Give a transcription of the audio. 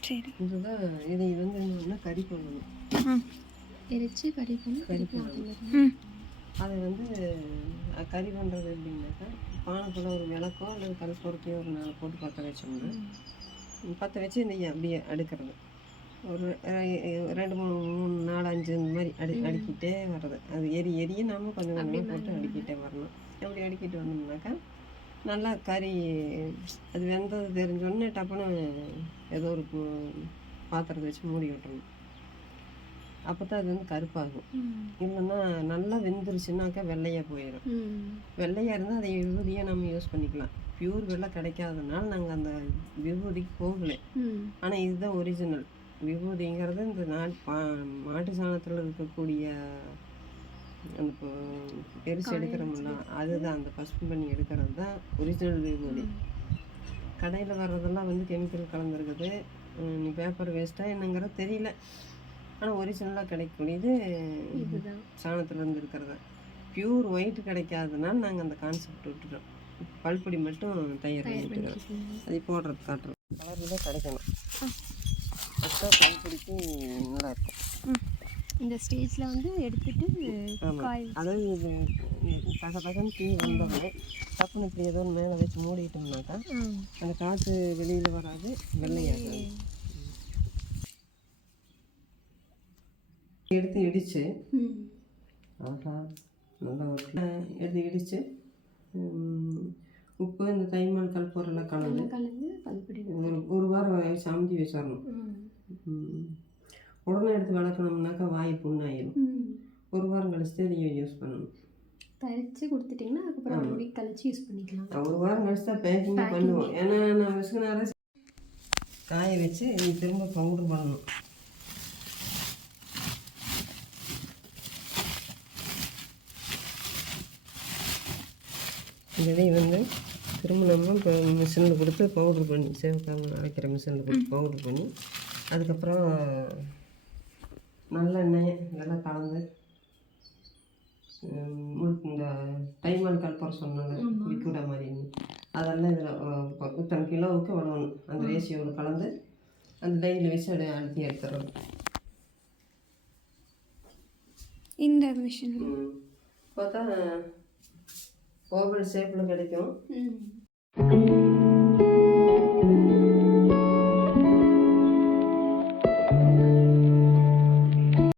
சரி. இதுதான் இது இது வந்து என்னன்னா கறி பண்ணணும் ம். எரிச்சு கறி பண்ணி கறி பண்ணணும் அதை வந்து கறி பண்ணுறது எப்படின்னாக்கா பானைக்குள்ள ஒரு விளக்கோ அல்லது கல்பொருக்கையோ ஒரு நாலு போட்டு பற்ற வச்சோம்னா பற்ற வச்சு இந்த அப்படியே அடுக்கிறது. ஒரு ரெண்டு மூணு மூணு நாலு அஞ்சு இந்த மாதிரி அடி அடுக்கிட்டே வர்றது. அது எரி எரிய நாம கொஞ்சம் கொஞ்சமாக போட்டு அடுக்கிட்டே வரணும். அப்படி அடுக்கிட்டு வந்தோம்னாக்கா நல்லா கறி அது வெந்தது தெரிஞ்சோடனே டப்புன்னு ஏதோ ஒரு பாத்திரத்தை வச்சு மூடி விட்டுறணும். அப்போ தான் அது வந்து கருப்பாகும். இல்லைன்னா நல்லா வெந்துருச்சுன்னாக்கா வெள்ளையாக போயிடும். வெள்ளையாக இருந்தால் அதை விபூதியாக நம்ம யூஸ் பண்ணிக்கலாம். பியூர் வெள்ளை கிடைக்காதனால நாங்கள் அந்த விபூதிக்கு போகலை. ஆனால் இதுதான் ஒரிஜினல் விபூதிங்கிறது இந்த நாட் பா மாட்டு சாணத்தில் இருக்கக்கூடிய அந்த எரிச்சு எடுக்கிறோம்ல அதுதான் அந்த பசுப்பு பண்ணி எடுக்கிறது தான் ஒரிஜினல் விபூதி. கடையில் வர்றதெல்லாம் வந்து கெமிக்கல் கலந்துருக்குது. நீ பேப்பர் வேஸ்ட்டாக என்னங்கிறது தெரியல. ஆனால் ஒரிஜினலாக கிடைக்கக்கூடியது இதுதான். சாணத்துலேருந்து இருக்கிறது பியூர் ஒயிட் கிடைக்காதனால நாங்கள் அந்த கான்செப்ட் விட்டுட்டோம். பல்பொடி மட்டும் தயார் பண்ணிட்டுருக்கோம் அது போடுறது காட்டுறோம் கலரில் தான் கிடைக்கணும் அப்போ பல்பொடிக்கு நல்லா இருக்கும். இந்த ஸ்டேஜில் வந்து எடுத்துட்டு காய் அதாவது இது தகன்னு தீ வந்தோடனே டப்புன்னு இப்படி ஏதோ ஒன்று மேலே வச்சு மூடிட்டோம்னாக்கா அந்த காற்று வெளியில் வராது வெள்ளையாகாது. எடுத்து இடித்து ஆஹா நல்லா. எடுத்து இடித்து உப்பு இந்த தைமால் கல்பூரெல்லாம் கலந்து கலந்து ஒரு ஒரு வாரம் வச்சு அமுத்தி வச்சிடணும். ம். உடனே எடுத்து வளர்க்கணும்னாக்கா வாய் புண்ணாயிடும் ஒரு வாரம் கழிச்சு நீங்கள் யூஸ் பண்ணணும். தரிச்சு கொடுத்துட்டிங்கன்னா அதுக்கப்புறம் ஒரு வீக் கழிச்சு யூஸ் பண்ணிக்கலாம். ஒரு வாரம் கழிச்சு தான் பேக்கிங் பண்ணுவோம் ஏன்னா நான் விசுகுனார காய வச்சு நீ திரும்ப பவுடர் பண்ணணும். இதை வந்து திரும்ப நம்ம இப்போ மிஷினில் கொடுத்து பவுட்ரு பண்ணி சேவக்காமல் அரைக்கிற மிஷினில் கொடுத்து பவுட்ரு பண்ணி அதுக்கப்புறம் நல்லெண்ணெய் இதெல்லாம் கலந்து. இந்த டைமால் கல்புரம் சொன்னாங்க லிக்விடா மாதிரி. அதெல்லாம் இதில் இத்தனை கிலோவுக்கு விடணும். அந்த ரேஷியோவில் கலந்து அந்த டையில் வச்சு அப்படியே அழுத்தி எடுத்துடுறது இந்த மிஷின். பார்த்தா ஓவல் ஷேப்பில் கிடைக்கும்.